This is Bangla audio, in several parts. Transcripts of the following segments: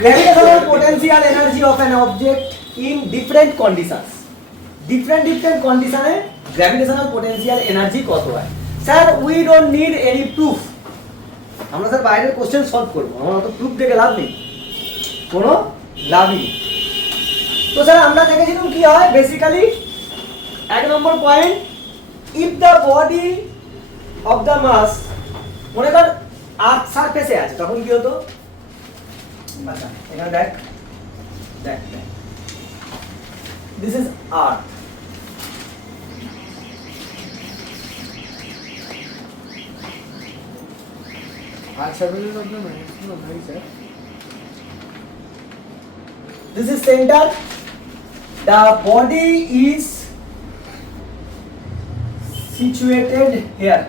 Gravitational potential energy of an object in different conditions. Different condition A gravitational potential energy কত হয়? Sir, we don't need any proof. আমরা স্যার বাইরের কোশ্চেন সলভ করব, আমার অত প্রুফ দেখে লাভ নেই, কোনো লাভই নেই। তো স্যার আমরা দেখেছিলাম কি হয় বেসিক্যালি, এক নম্বর point, if the body of the mass, মনে কর আর্থ সারফেসে আছে, তখন কি হতো? আচ্ছা এখানে দেখ দেখ দেখ, this is earth, this is center, the body is situated here.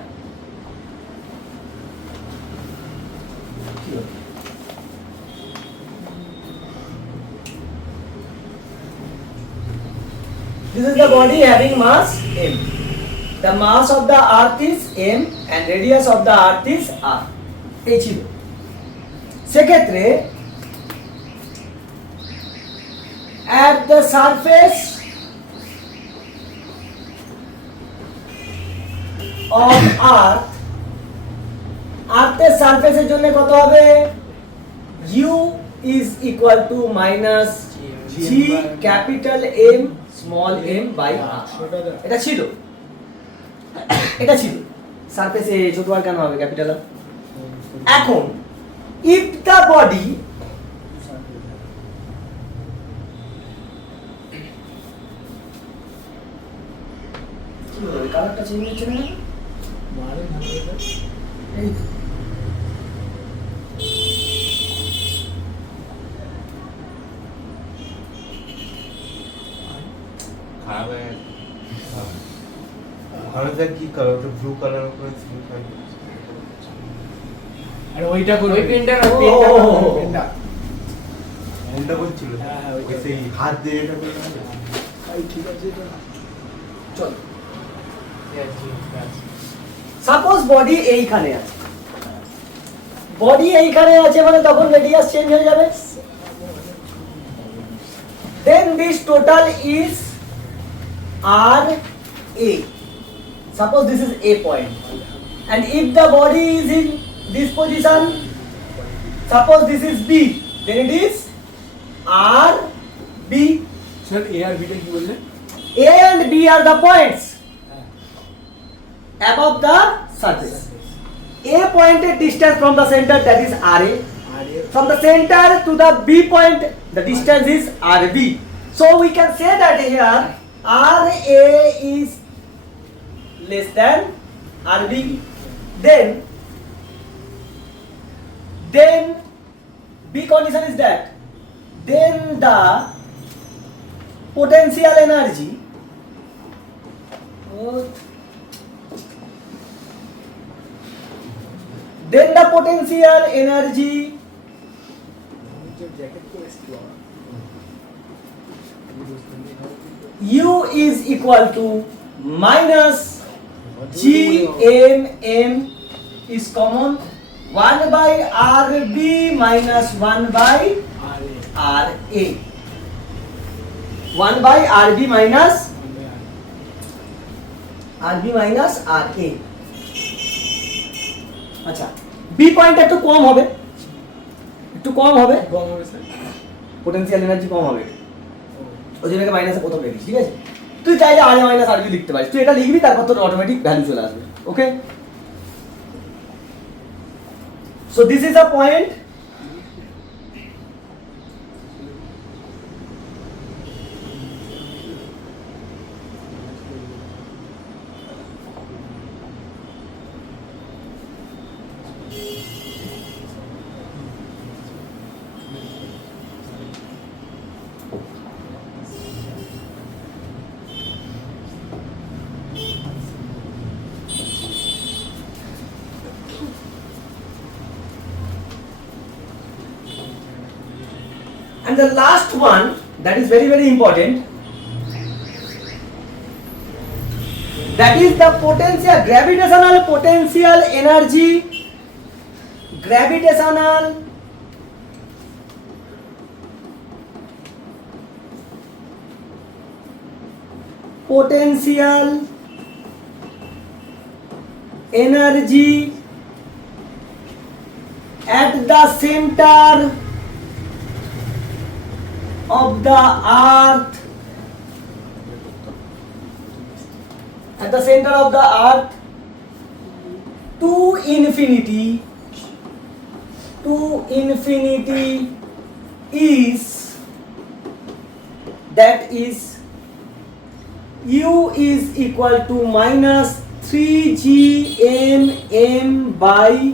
This is the body having mass m. The mass of the earth is m and radius of the earth is r. এই ছিল। সেক্ষেত্রে at the surface of earth, earthের সারফেসের জন্য কত হবে? u is equal to minus g capital M small m by r. এটা ছিল, এটা ছিল সারফেসে, ছোট আর কেন হবে ক্যাপিটাল আর? এখন if the body কি হবে, কালারটা চেঞ্জ হচ্ছে না? এই তো। কি কালার, ওটা ব্লু কালার উপরে ছিল, আর ওইটা করে ওই পেনটা পেনটা কোনটা বলছিল? ওই সেই হাত দিয়ে এটা করে ঠিক আছে, চল। সাপোজ বডি এইখানে আছে, বডি এইখানে আছে মানে তখন রেডিয়াস চেঞ্জ হয়ে যাবে, then this total is r a. Suppose this is a point, and if the body is in this position, suppose this is b, then it is r b. Sir এ আর বিটা কি বললেন? A and B are the points above the surface. A pointed distance from the center, that is RA. From the center to the B point, the distance is RB. So we can say that here RA is less than RB. Then B condition is that then the potential energy U is equal to minus G M M is common, 1 by RB minus 1 by RA. 1 by RB minus RA. আচ্ছা বি পয়েন্ট একটু কম হবে, পোটেনশিয়াল এনার্জি কম হবে, ওই জন্য মাইনাসে প্রথম লিখিস, ঠিক আছে? তুই চাইলে RA মাইনাস RB লিখতে পারিস, তুই এটা লিখবি, তারপর তোর অটোমেটিক ভ্যালু চলে আসবে। Okay, so this is a point. And the last one that is very very important, that is the potential, gravitational potential energy, gravitational potential energy at the center of the earth, at the center of the earth to infinity is, that is, u is equal to minus 3gmm by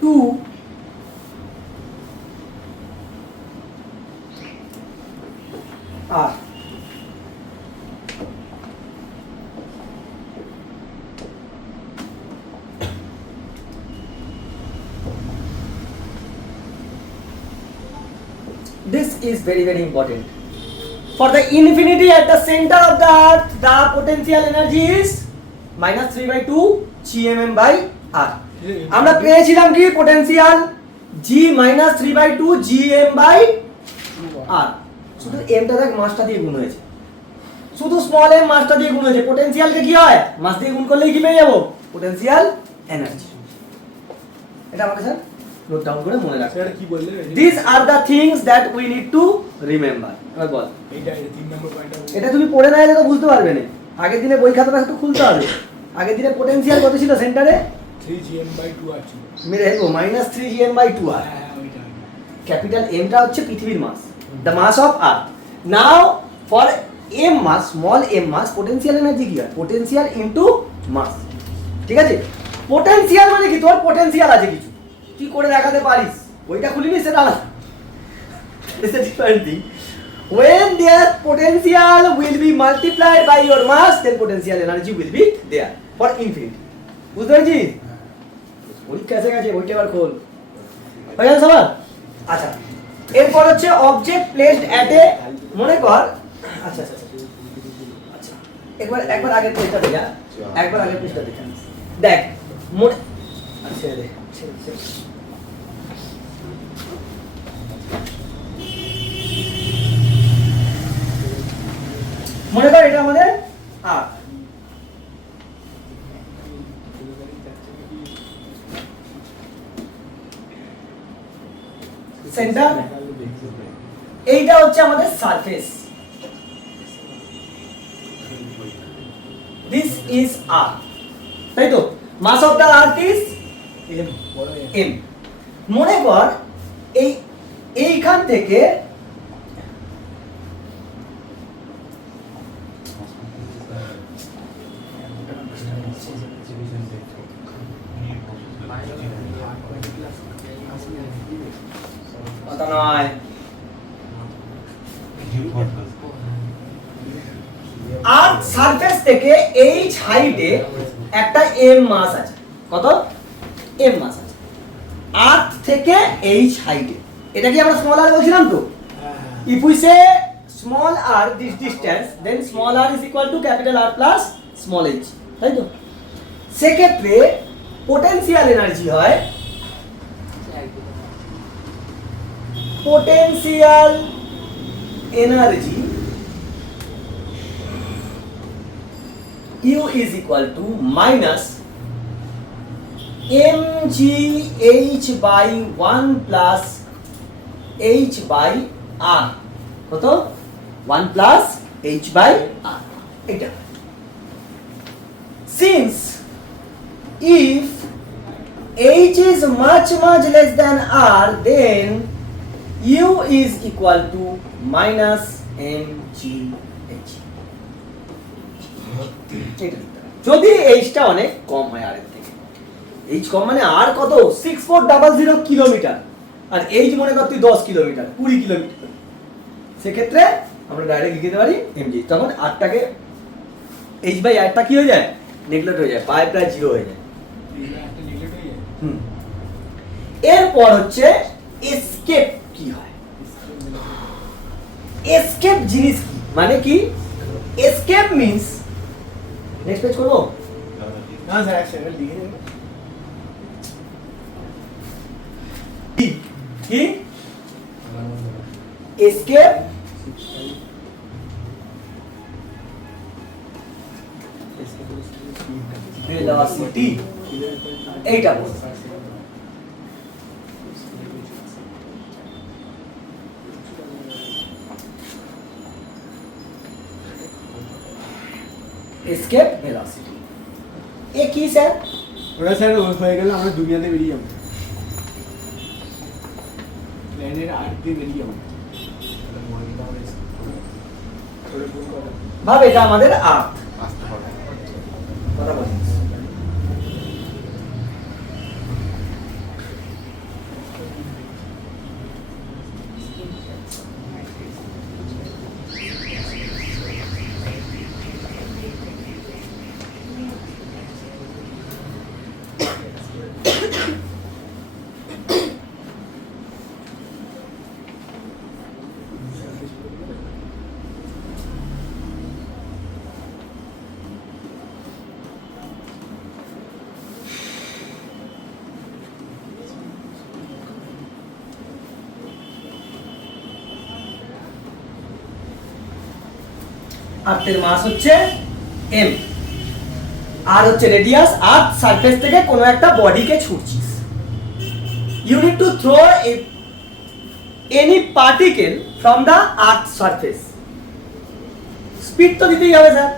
2 r. This is very very important. For the infinity at the center of the earth, the potential energy is minus 3 by 2 gmm by r. আমরা পেয়েছিলাম কি potential g minus 3 by 2 gm by r. শুধু m টা দেখ মাসটা দিয়ে গুণ হয়েছে, শুধু স্মল m মাসটা দিয়ে গুণ হয়েছে। পোটেনশিয়ালকে কি হয়, মাস দিয়ে গুণ করলেই কি পেয়ে যাবো, পোটেনশিয়াল এনার্জি। এটা আমাকে স্যার নোট ডাউন করে মনে রাখতে স্যার কি বললে? These are the things that we need to remember. এবার বল, এইটা 3 নম্বর পয়েন্টটা এটা তুমি পড়ে না এলে তো বুঝতে পারবে না। আগের দিনে বই খাতাটা একটু খুলতে হবে। আগের দিনে পোটেনশিয়াল কত ছিল সেন্টারে? 3gm by 2 r ছিল। মেরে দেখো মাইনাস 3gm by 2r। হ্যাঁ ওইটা। ক্যাপিটাল m টা হচ্ছে পৃথিবীর mass, the mass of earth. Now for m mass, small m mass, potential energy কি হয়, পোটেনশিয়াল ইনটু মাস। ঠিক আছে, পোটেনশিয়াল মানে কি, তোর পোটেনশিয়াল আছে কিছু, তুই করে দেখাতে পারিস, ওইটা খুলিনি সেটা আলাদা। It's a different thing. When their potential will be multiplied by your mass, then potential energy will be there for infinity. বুঝতে পেরেছিস? পরীক্ষা এসে গেছে, বইটা এবার খোল। হয়ে গেল সবার? আচ্ছা, এরপর হচ্ছে অবজেক্ট প্লেসড অ্যাট এ, মনে কর, আচ্ছা আচ্ছা আচ্ছা, একবার আগের পেজটা দেখা, একবার আগের পেজটা দেখা, দেখ মনে, আচ্ছা রে মনে কর এটা আমাদের আর সেন্টার, এইটা হচ্ছে আমাদের সারফেস, দিস ইজ আর, তাই তো? Mass of the earth is m। মনে কর এইখান থেকে কথা নয়, আর্থ সারফেস থেকে h হাইটে একটা m মাস আছে। কত? m মাস আছে আর্থ থেকে h হাইটে। এটা কি আমরা স্মল আর বলছিলাম তো? if we say small r this distance, then small r is equal to capital R plus small h, তাই তো? সেক্ষেত্রে পোটেনশিয়াল এনার্জি হয়, potential energy U is equal to minus mgh by 1 plus h by r। কত? 1 plus h by r। এটা since if h is much less than r, then u is equal to minus mgh। যদি h টা অনেক কম হয় r এর থেকে, h কম মানে r কত, 6400 কিলোমিটার, আর h মনে কর তুই 10 কিলোমিটার, 20 কিলোমিটার, সেক্ষেত্রে আমরা ডাইরেক্ট লিখে দিতে পারি mg। তখন r টাকে h বাই r টা কি হয়ে যায়, নেগলেক্ট হয়ে যায়, পাই প্রায় 0 হয়ে যায়। এরপর হচ্ছে এসকেপ। কি হয় এসকেপ জিনিস কি, মানে কি এসকেপ মিন্স, নেক্সট পেজ করব না স্যার এক সেকেন্ড লিখে দেব। কি এসকেপ ভেলোসিটি এইটা বল এসকেপ ভেলোসিটি এ কি স্যার ওরা স্যার হয়ে গেলে আমরা দুনিয়াতে বেরিয়ে যাবো, প্ল্যানেট আর্থ দিয়ে বেরিয়ে যাবো। ভাব এটা আমাদের আর্থ কথা বলি আর্থের মাস হচ্ছে m আর হচ্ছে রেডিয়াস আর্থ সারফেস থেকে কোনো একটা বডিকে ছুঁড়ছিস you need to throw any particle from the earth surface speed তো দিতেই হবে স্যার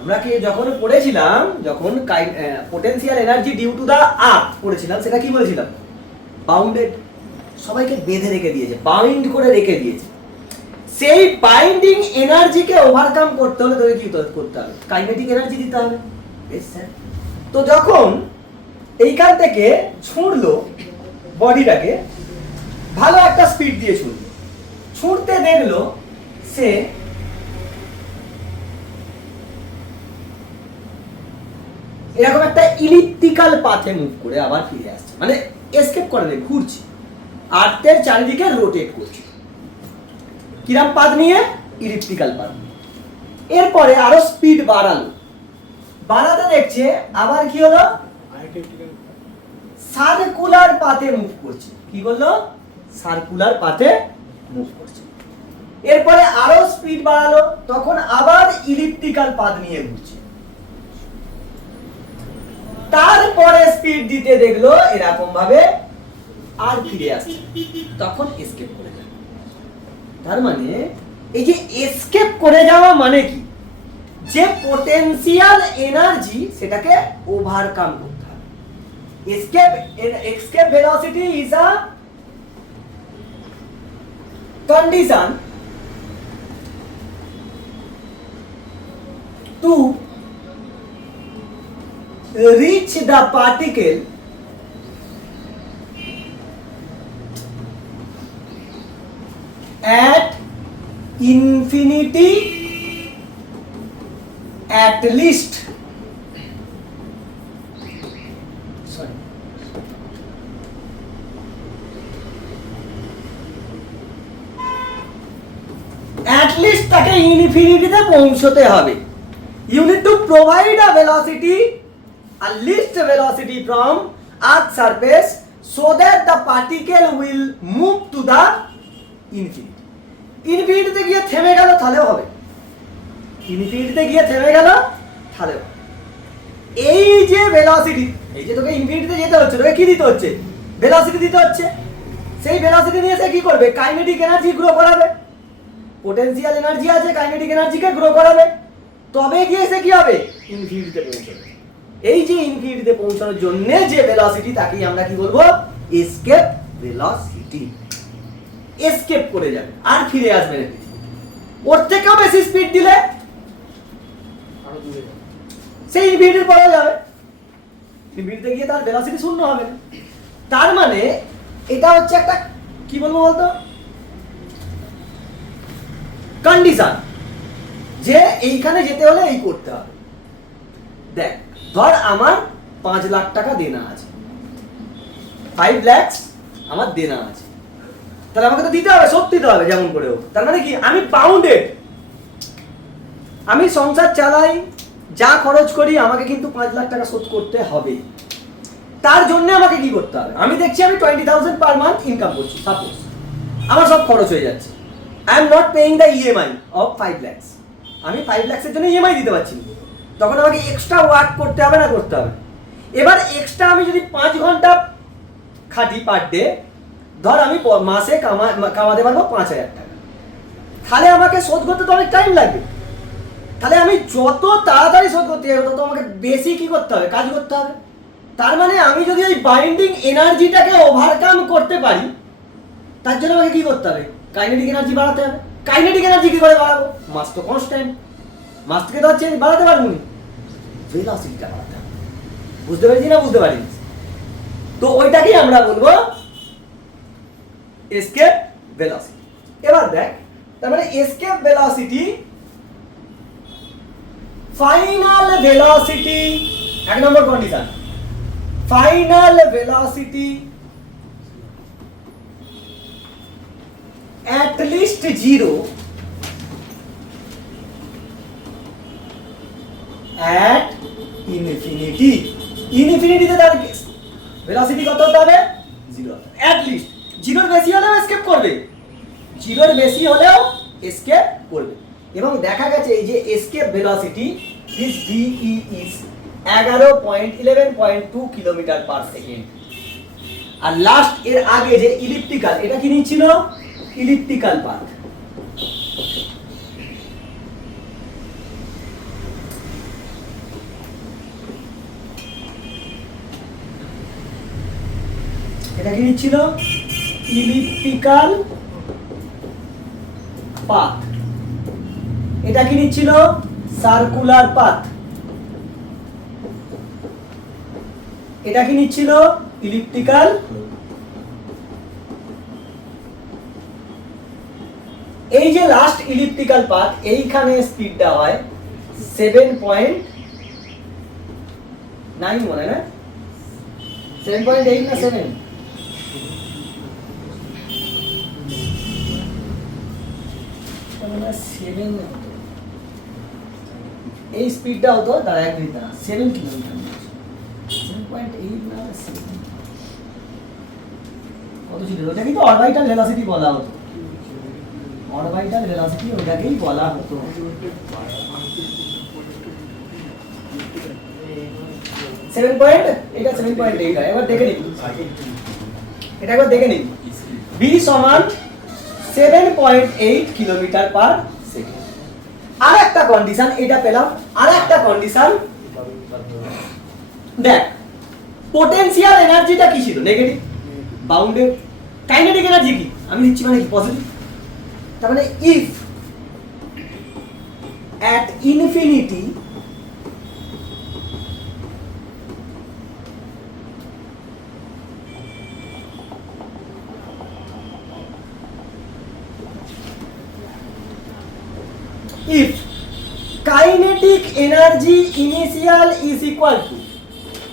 আমরা কি যখন পড়েছিলাম যখন potential energy due to the earth পড়েছিলাম সেটা কি বলেছিলাম বাউন্ডেড সবাইকে বেঁধে রেখে দিয়েছে বাউন্ড করে রেখে দিয়েছে সেই বাইন্ডিং এনার্জিকে ওভারকাম করতে হলে তোকে কি করতে হবে কাইনেটিক এনার্জি দিতে হবে বেশ স্যার তো যখন এইখান থেকে ছুঁড়লো বডিটাকে ভালো একটা স্পিড দিয়ে ছুঁড়লো ছুঁড়তে দেখলো সে এরকম একটা ইলিপ্টিক্যাল পাথে মুভ করে আবার ফিরে আসছে মানে এসকেপ করে নেই ঘুরছে আর্থের চারিদিকে রোটেট করছে কিরাম পাথ নিয়ে ইলিপ্টিক্যাল পাথ এরপরে আরো স্পিড বাড়াতে দেখছে আবার কি হলো সার্কুলার পাথে মুভ করছে কি বললো সার্কুলার পাথে মুভ করছে এরপরে আরো স্পিড বাড়ালো তখন আবার ইলিপ্টিক্যাল পাথ নিয়ে ঘুরছে তারপরে স্পিড দিতে দেখলো এরকম ভাবে আর ফিরে আসছে তখন এসকেপ করে যাবে তার মানে এই যে এসকেপ করে যাওয়া মানে কি যে পোটেনশিয়াল এনার্জি সেটাকে ওভারকাম করতে হবে escape velocity is a condition to reach the particle at infinity at least sorry at least তাকে ইনফিনিটিতে পৌঁছতে হবে you need to provide a velocity a least velocity from earth surface so that the particle will move to the infinity ইনফিনিটিতে গিয়ে থেমে গেল তাহলেও হবে ইনফিনিটিতে গিয়ে থেমে গেল তাহলেও হবে এই যে ভেলোসিটি এই যে তোকে ইনফিনিটিতে যেতে হচ্ছে তোকে কি দিতে হচ্ছে ভেলোসিটি দিতে হচ্ছে সেই ভেলোসিটি নিয়ে সে কি করবে কাইনেটিক এনার্জি গ্রো করাবে পোটেনশিয়াল এনার্জি আছে কাইনেটিক এনার্জিকে গ্রো করাবে তবে গিয়ে সে কি হবে ইনফিনিটিতে পৌঁছাবে এই যে ইনফিনিটিতে পৌঁছানোর জন্য যে ভেলোসিটি তাকেই আমরা কি বলবো এসকেপ ভেলোসিটি এসকেপ করে যাবে আর ফিরে আসবে না ওর থেকেও বেশি স্পিড দিলে আরো দূরে সেই ইনফিনিটির পরে যাবে ইনফিনিটিতে গিয়ে তার ভেলোসিটি শূন্য হবে না তার মানে এটা হচ্ছে একটা কি বলবো বলতো কন্ডিশন যে এইখানে যেতে হলে এই করতে হবে দেখ ধর আমার 5 লাখ টাকা দেনা আছে 5 লাখ আমার দেনা আছে তাহলে আমাকে তো দিতে হবে শোধ দিতে হবে যেমন করে হোক তার মানে কি আমি বাউন্ডেড আমি সংসার চালাই যা খরচ করি আমাকে কিন্তু 5 লাখ টাকা শোধ করতে হবে তার জন্য আমাকে কি করতে হবে আমি দেখছি আমি 20,000 পার মান্থ ইনকাম করছি সাপোজ আমার সব খরচ হয়ে যাচ্ছে I am not paying the EMI off 5 lakh আমি 5 লাখের জন্য ইএমআই দিতে পারছি না তখন আমাকে এক্সট্রা ওয়ার্ক করতে হবে না করতে হবে। এবার এক্সট্রা আমি যদি 5 ঘন্টা খাটি পার ডে, ধর আমি মাসে কামাতে পারবো 5,000 টাকা, তাহলে আমাকে শোধ করতে তো অনেক টাইম লাগবে। তাহলে আমি যত তাড়াতাড়ি শোধ করতে যাবো তত আমাকে বেশি কি করতে হবে, কাজ করতে হবে। তার মানে আমি যদি ওই বাইন্ডিং এনার্জিটাকে ওভারকাম করতে পারি, তার জন্য আমাকে কি করতে হবে, কাইনেটিক এনার্জি বাড়াতে হবে। কাইনেটিক এনার্জি কি করে বাড়াবো, মাস তো কনস্ট্যান্ট, মাস থেকে তো হচ্ছে বাড়াতে পারবো না, ভেলোসিটিটা বাড়াতে হবে। বুঝতে পেরেছি না বুঝতে পারিনি? তো ওইটাকেই আমরা বলবো এসকেপ ভেলোসিটি। এবার দেখ, তার মানে escape velocity, final velocity, 1 number condition, final velocity at least 0 at infinity। ইনফিনিটিতে তার ভেলোসিটি কত হতে হবে, 0। at least 0 এর বেশি হলেও এসকেপ করবে, 0 এর বেশি হলেও এসকেপ করবে। এবং দেখা গেছে এই যে escape velocity this VE is 11.2 kilometre per second. আর লাস্ট এর আগে যে ইলিপ্টিক্যাল, এটা কি নিচ্ছিল, ইলিপ্টিক্যাল পাথ। এটা কি নিচ্ছিল, ইলিপ্টিক্যাল পাথ। এটা কি নিচ্ছিল, সার্কুলার পাথ। এটা কি নিচ্ছিল, ইলিপ্টিক্যাল। এই যে লাস্ট ইলিপ্টিক্যাল পাথ, এইখানে স্পিডটা হয় 7.9 মনে না, 7.8 না 7, এই স্পিডটা হতো তার এক দিতা 7 কিলোমিটার, 7.8 না 7 কত ছিল, ওটা কিন্তু অরবিটাল ভেলোসিটি বলা হতো, অরবিটাল ভেলোসিটি ওটাকেই বলা হতো। এটা 7.8 হয়। এবার দেখে নিন, এটা একবার দেখে নিন, v সমান 7.8 কিলোমিটার পার সেকেন্ড। আর একটা কন্ডিশন, এটা পেলাম, আর একটা কন্ডিশন দেখ, পোটেনশিয়াল এনার্জিটা কি ছিল, নেগেটিভ, বাউন্ডেড। কাইনেটিক এনার্জি কি আমি দিচ্ছি মানে কি, পজিটিভ। তার মানে if at infinity if kinetic energy initial is equal to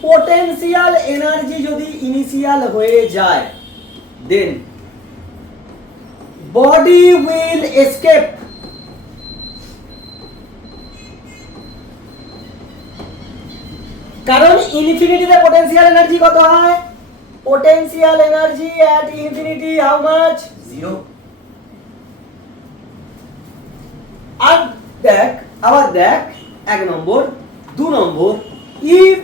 potential energy যদি ইনিশিয়াল হয়ে যায়, then body will escape কারণ ইনফিনিটিতে পোটেনশিয়াল এনার্জি কত হয়, potential energy at infinity how much, 0। আর দেখ, আবার দেখ, 1 নম্বর, 2 নম্বর, if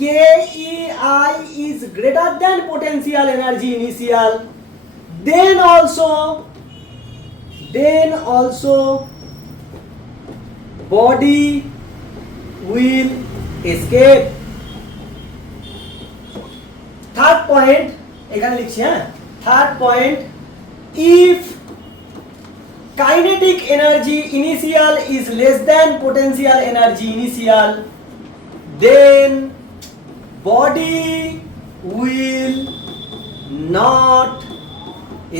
KEI is greater than potential energy initial, then also body will escape। Third point এখানে লিখছি, হ্যাঁ, third point, if kinetic energy initial is less than potential energy initial, then body will not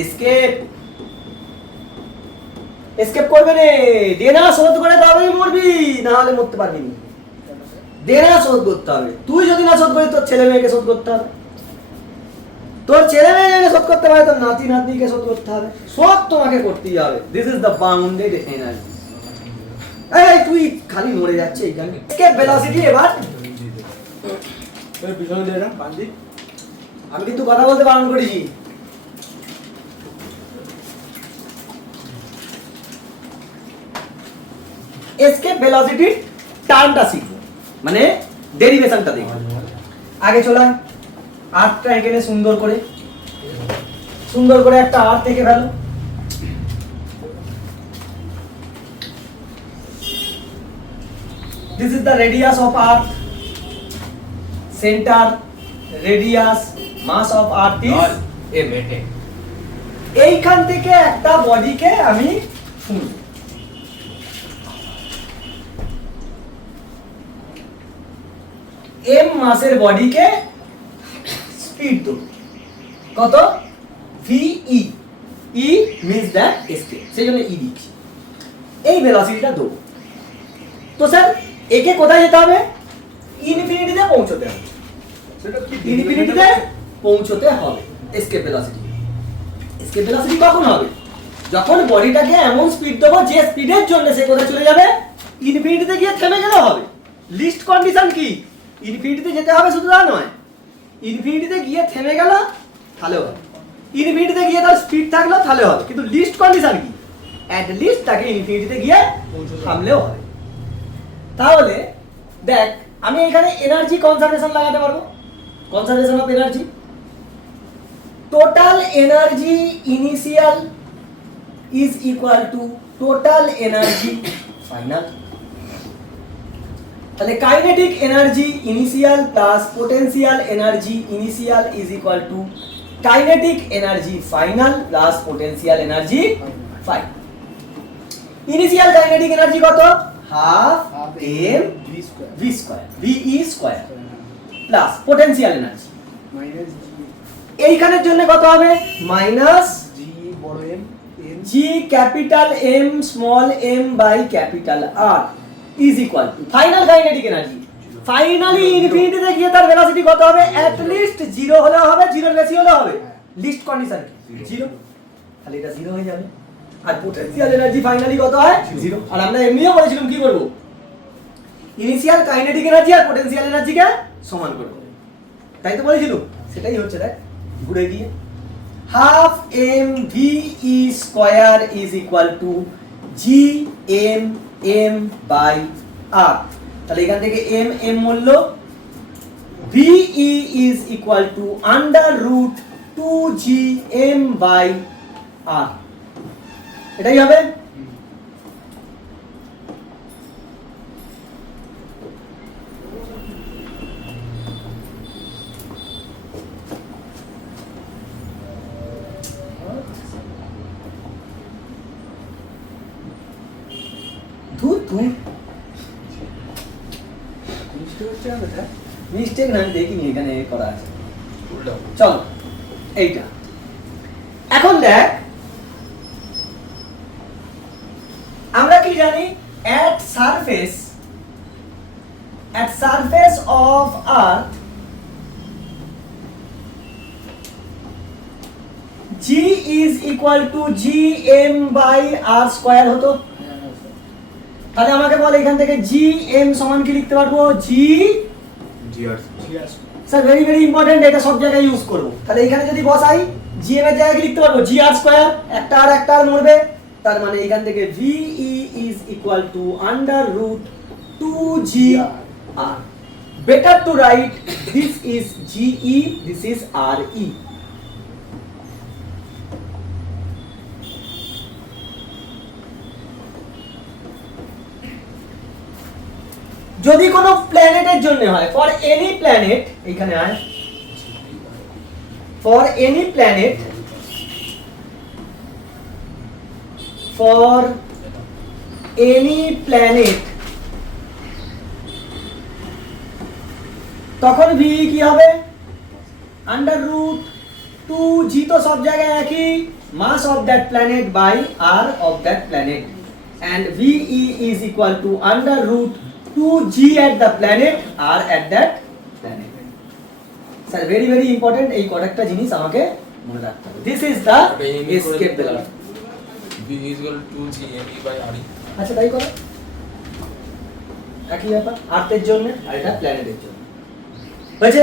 escape। Escape করবে রে, দেনা শোধ করে তবেই মরবি, না হলে মরতে পারবি না। দেনা শোধ করতে হবে, তুই যদি না শোধ করিস তোর ছেলে মেয়েকে শোধ করতে হবে, তোর ছেলে মেয়েকে শোধ করতে পারে, তোর নাতি নাতনিকে শোধ করতে হবে, সব তোমাকে করতেই হবে। This is the bounded energy. এই তুই খালি মরে যাচ্ছে এইখানে। এসকেপ ভেলোসিটি এবার পিছনে দিয়ে না বান্দি, আমি কিন্তু কথা বলতে বারণ করেছি। এসকেপ ভেলোসিটি টার্মটা শিখবো, মানে ডেরিভেশনটা দেখবো। আগে চলাম আর্টটা এখানে সুন্দর করে একটা আর্ট থেকে ফেলো। This is the radius of Earth. Center, radius, mass of Earth is এ বেটে এইখান থেকে একটা বডিকে আমি শুনব। m মাসের বডিকে স্পিড দেব কত ve, e means that escape, সেই জন্য e দিচ্ছি। এই ভেলোসিটিটা দেব। তো স্যার একে কোথায় যেতে হবে? ইনফিনিটিতে পৌঁছতে হবে। সেটা কি ইনফিনিটিতে পৌঁছতে হবে। এসকেপ ভেলোসিটি কখন হবে? যখন বডিটাকে এমন স্পিড দেবো যে স্পিডের জন্য সে কোথায় চলে যাবে? ইনফিনিটিতে গিয়ে থেমে গেলে হবে। লিস্ট কন্ডিশন কি? ইনফিনিটিতে যেতে হবে শুধু তা নয়, ইনফিনিটিতে গিয়ে থেমে গেল তাহলে হবে, ইনফিনিটিতে গিয়ে তার স্পিড থাকলো তাহলে হবে। কিন্তু লিস্ট কন্ডিশন কি? অ্যাট লিস্ট তাকে ইনফিনিটিতে গিয়ে থামলেও হবে। তাহলে দেখ আমি এখানে এনার্জি কনজারভেশন লাগাতে পারবো। Conservation of energy, total energy initial is equal to total energy final. তাহলে kinetic energy initial plus potential energy initial is equal to kinetic energy final plus potential energy final. Initial kinetic energy কত? Half m v square ve square plus potential energy minus এইখানের জন্য কত হবে? মাইনাস জি বড় M N g capital M small m by capital R is equal to final kinetic energy. Finally ইনফিনিটিতে গিয়ে তার ভেলোসিটি কত হবে? অ্যাট লিস্ট 0 হলেও হবে, 0 এর বেশি হলেও হবে। লিস্ট কন্ডিশন 0, তাহলে এটা 0 হয়ে যাবে। আর পোটেনশিয়াল এনার্জি ফাইনালি কত হয়? 0। আর আমরা এমনিও বলেছিলাম কি করব? ইনিশিয়াল কাইনেটিক এনার্জি আর পোটেনশিয়াল এনার্জিকে সমান করব, তাই তো বলেছিলাম। সেটাই হচ্ছে দেখ ঘুরে গিয়ে half m ve square is equal to g m by r। তাহলে এখান থেকে m মূল্য, ve is equal to under root 2g m by r। এটাই হবে। মিস্টেক না, আমি দেখিনি এখানে করা আছে। চল এইটা এখন দেখ, আমরা কি জানি? at surface of earth g is equal to gm by r square হতো। তাহলে আমাকে বল এখান থেকে gm সমান কি লিখতে পারবো? g GR sir very very important, এটা সব জায়গায় ইউজ করব। তাহলে এখানে যদি বসাই gm এর জায়গায় কি লিখতে পারবো? gr স্কয়ার, একটা আর মরবে। তার মানে এখান থেকে ve is equal to under root 2gr। better to write this is ge, this is re। যদি কোনো প্ল্যানেটের জন্য হয়, ফর এনি প্ল্যানেট, এখানে আয়, for any planet, for any planet, তখন v কি হবে? আন্ডার রুট 2g, তো সব জায়গায় একই, mass of that planet by r of that planet, and ve is equal to under root 2g at the planet, r at that planet। Sir very very important, এই কয়েকটা জিনিস আমাকে মনে রাখতে হবে। This is the escape velocity. v is equal to 2gme by re। আচ্ছা তাই করো, একই ব্যাপার আর্থের জন্য আর এটা প্ল্যানেটের জন্য হয়েছে।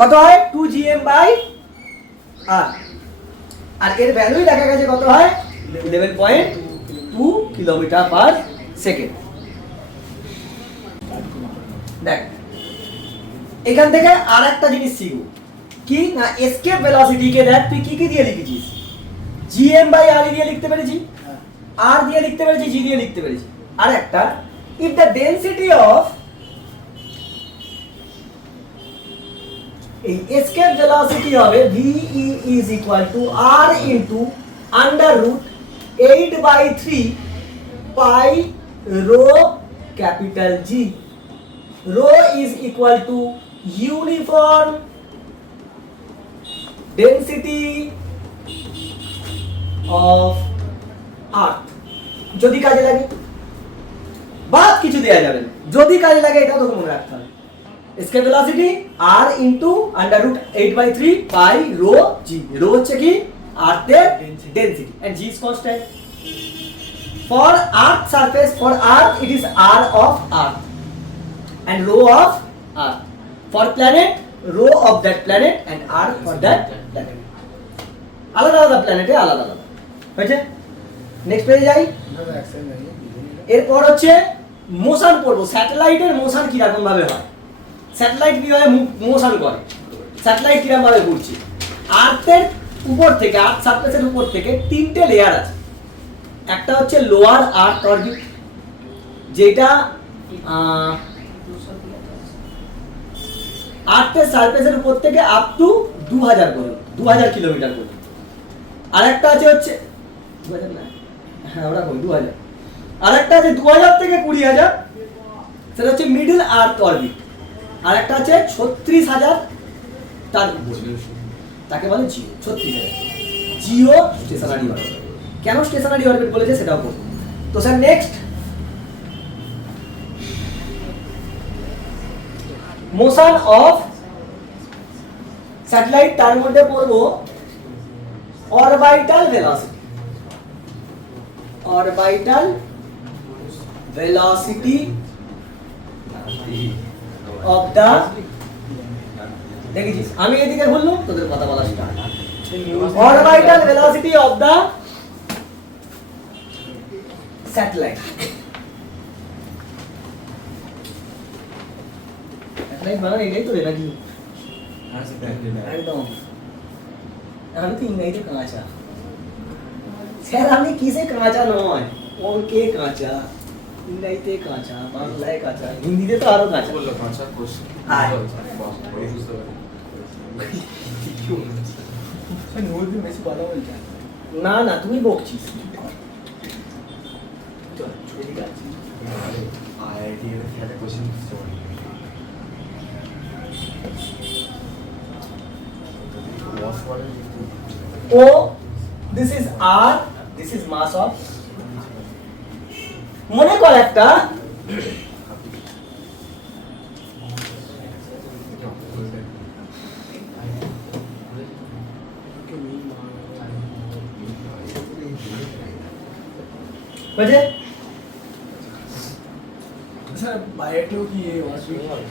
কত হয়? 2gm বাই r, আর এর ভ্যালুই দেখা গেছে কত হয়? 11.2 কিলোমিটার পার সেকেন্ড। দেখ এখান থেকে আর একটা জিনিস শিখব কি না এসকেপ ভেলোসিটি কে দেখ তুই কি কি দিয়ে লিখেছিস জিএম বাই আর দিয়ে লিখতে পেরেছি আর দিয়ে লিখতে পেরেছি জি দিয়ে লিখতে পেরেছি আর একটা ইফ দ্য ডেনসিটি অফ এই এসকেপ ভেলোসিটি হবে VE is equal to R into under root 8 by 3 pi rho capital G. Rho is equal to uniform density of earth. যদি কাজে লাগে বাদ কিছু দেয়া যাবে না যদি কাজে লাগে এটা তোকে মনে রাখতে হবে escape velocity r into under root 8 by 3 pi rho g rho হচ্ছে কি earth এর density and g is constant for earth surface for earth it is r of earth and rho of earth for planet rho of that planet and r for that planet আলাদা আলাদা প্ল্যানেটে আলাদা আলাদা হয়েছে নেক্সট পেজে যাই এরপর হচ্ছে মোশন পড়বো স্যাটেলাইটের মোশন কি রকম ভাবে হয় স্যাটেলাইট কিভাবে মোশন করে স্যাটেলাইট কিরকম ভাবে ঘুরছে আর্থের উপর থেকে আর্থ সারফেসের উপর থেকে তিনটে লেয়ার আছে একটা হচ্ছে লোয়ার আর্থ অরবিট যেটা আর্থের সারফেসের উপর থেকে আপ টু 2000 পর্যন্ত 2000 কিলোমিটার পর্যন্ত আরেকটা আছে হচ্ছে 2000 না হ্যাঁ ওটা কই 2000 আরেকটা আছে 2000 থেকে 20000 সেটা হচ্ছে মিডল আর্থ অরবিট আর একটা আছে 36000 তার তাকে বলে জিও 36000 জিও স্টেশনারি অরবিট কেন স্টেশনারি অরবিট বলেছে সেটাও বলবো তো sir next motion of satellite তার মধ্যে পড়বো orbital velocity orbital velocity of the দেখেছিস আমি এদিকে বললাম তোদের কথা বলা start orbital velocity of the satellite satellite মানে এটাই তো রে নাকি একদম আমি তো ইংরেজিতে কাঁচা স্যার আমি কিসে কাঁচা নয় অঙ্কে কাঁচা ইংরেজিতে কাঁচা বাংলায় কাঁচা হিন্দিতে তো আরো কাঁচা বললো কাঁচা কোষ আয়। বুঝতে পারি বেশি কথা বলছে না না তুমি বকছিস চল এদিকে আছি IIT এর একটা question O this is R this is mass of মনে কর একটা বুঝে স্যার বাইরেও কি অসুবিধা হয়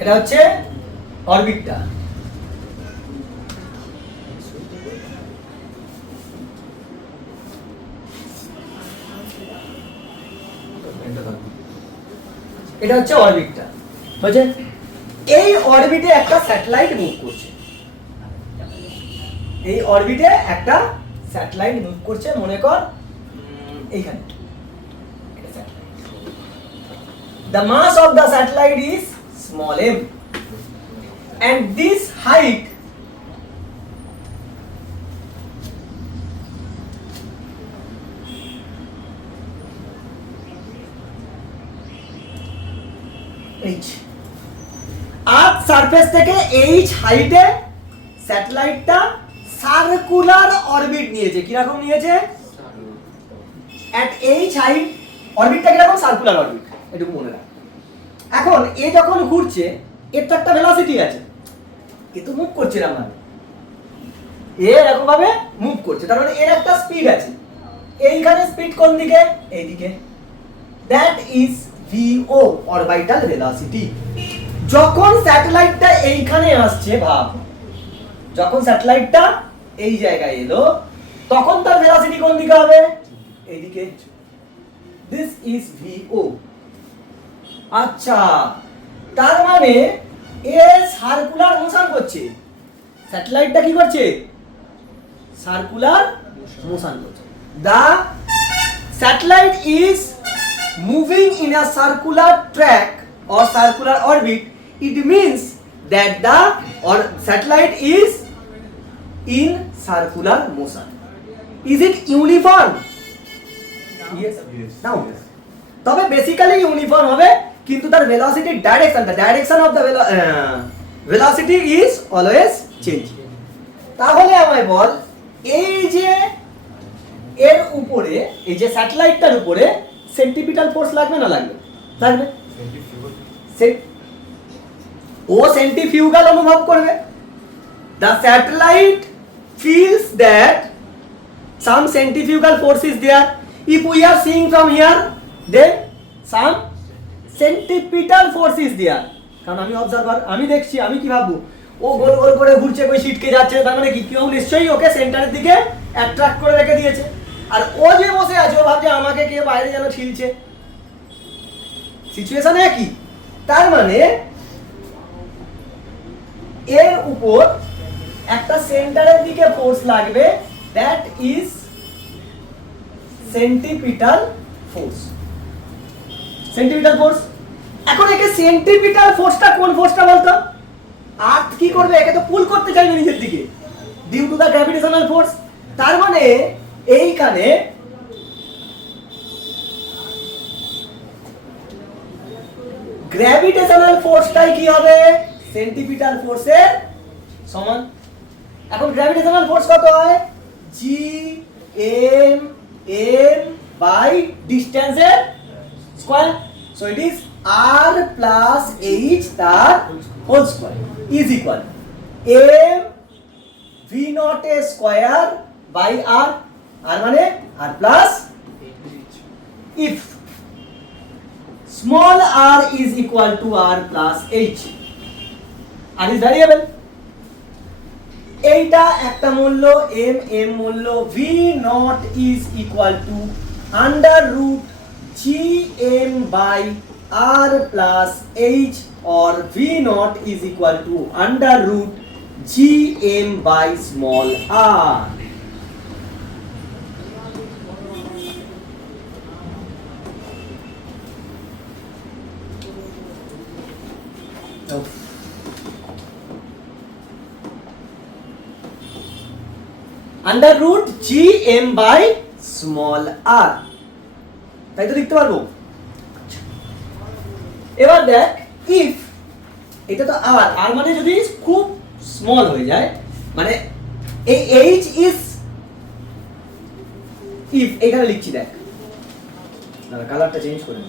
এটা হচ্ছে অরবিটটা এটা হচ্ছে অরবিটটা বুঝে এই অরবিটে একটা স্যাটেলাইট মুভ করছে এই অরবিটে একটা স্যাটেলাইট মুভ করছে মনে কর এইখানে the mass of the satellite is small m and this height h earth surface থেকে h হাইটে স্যাটেলাইটটা সার্কুলার অরবিট নিয়েছে কি রকম নিয়েছে at h height অরবিটটা কি রকম সার্কুলার অরবিট এটুকু মনে রাখ এখন এ যখন ঘুরছে এর তো একটা ভেলোসিটি আছে এ তো মুভ করছে না মানে এ এরকম ভাবে মুভ করছে তার মানে এর একটা স্পিড আছে এইখানে স্পিড কোন দিকে এইদিকে that is VO orbital velocity যখন স্যাটেলাইটটা এইখানে আসছে ভাব যখন স্যাটেলাইটটা এই জায়গায় এলো তখন তার ভেলোসিটি কোন দিকে হবে? এইদিকে। This is v o. আচ্ছা, তার মানে এ সার্কুলার মোশন করছে। স্যাটেলাইটটা কি করছে? সার্কুলার মোশন করছে। The satellite is moving in a circular track or circular orbit. It means that the satellite is in circular motion. Is it uniform? Yes. Yes. Now, তবে বেসিক্যালি ইউনিফর্ম হবে, কিন্তু তার velocity direction, the direction of the velocity is always changing. তাহলে আমায় বল, এই যে এর উপরে, এই যে স্যাটেলাইটটার উপরে সেন্টিপিটাল ফোর্স লাগবে না লাগবে? লাগবে। ও সেন্টিফিউগাল অনুভব করবে। The satellite feels that some centrifugal force is there. If we are seeing from here, then some centripetal force is there. কারণ আমি অবজারভার, আমি দেখছি, আমি কি ভাববো? ও গোল গোল করে ঘুরছে, কই ছিটকে যাচ্ছে, তার মানে কি কেউ নিশ্চয়ই ওকে সেন্টারের দিকে অ্যাট্রাক্ট করে রেখে দিয়েছে। আর ও যে বসে আছে, ও ভাবছে আমাকে কে বাইরে যেন ঠেলছে। সিচুয়েশন একই। তার মানে এর উপর একটা সেন্টারের দিকে ফোর্স লাগবে, দ্যাট ইজ সেন্টিপিটাল ফোর্স। সেন্টিপিটাল ফোর্স। এখন একে সেন্টিপিটাল ফোর্সটা কোন ফোর্সটা বলতো? আর্থ কি করবে? একে তো পুল করতে চাইবে নিজের দিকে, due to the gravitational force. তার মানে এইখানে গ্র্যাভিটেশনাল ফোর্সটাই কি হবে? সেন্টিপিটাল ফোর্সের সমান। এখন গ্র্যাভিটেশনাল ফোর্স কত হয়? জি এম এম বাই ডিসটেন্সের square. So it is R plus H তার whole square is equal M V not A square by R. R মানে R plus if small r is equal to r plus h, r is variable, এইটা একটা মূল্য m, m মূল্য v naught is equal to under root g m by r plus h, or v naught is equal to under root g m by small r. Under root g m by small r, তাই তো লিখতে পারবো। এবার দেখ, if এটা তো r, r মানে যদি খুব স্মল হয়ে যায়, মানে এই h is if, এখানে লিখছি দেখ, দাঁড়া কালারটা চেঞ্জ করে নি।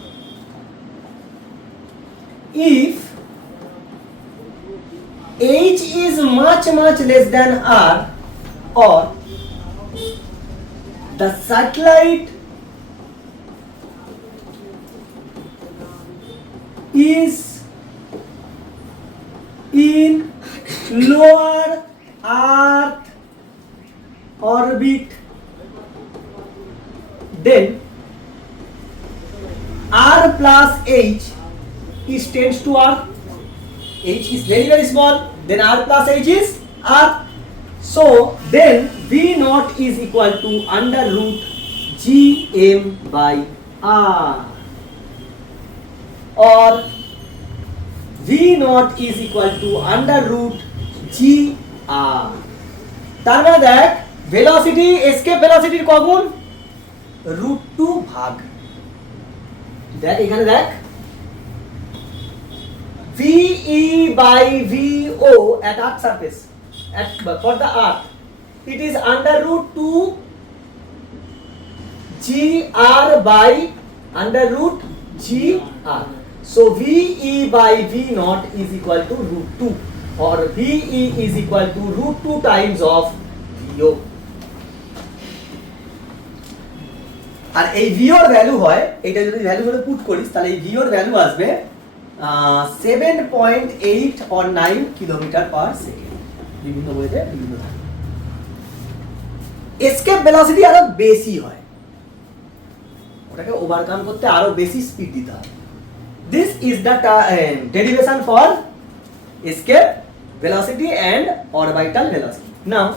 if h is much less than r, or the satellite is in lower earth orbit, then r plus h is tends to r. H is very small, then r plus h is r. So then v naught is equal to under root g m by r, or v naught is equal to under root g r. তার মানে দেখ, ভেলোসিটি এসকেপ ভেলোসিটির কগুণ? √2 ভাগ। দেখ এখানে দেখ, VE by VO at earth surface, for the earth, it is under √2 GR by under root GR. So VE by V naught is equal to √2, or VE is equal to √2 times of VO. আর এই VO এর ভ্যালু হয়, এটা যদি ভ্যালু করে পুট করিস তাহলে এই VO এর ভ্যালু আসবে 7.8 or 9 কিলোমিটার পার সেকেন্ড। বিভিন্ন বইতে বিভিন্ন থাকে। এসকেপ ভেলোসিটি আরো বেশি হয়, ওটাকে ওভারকাম করতে আরো বেশি স্পিড দিতে হয়। This is the derivation for escape velocity and orbital velocity. Now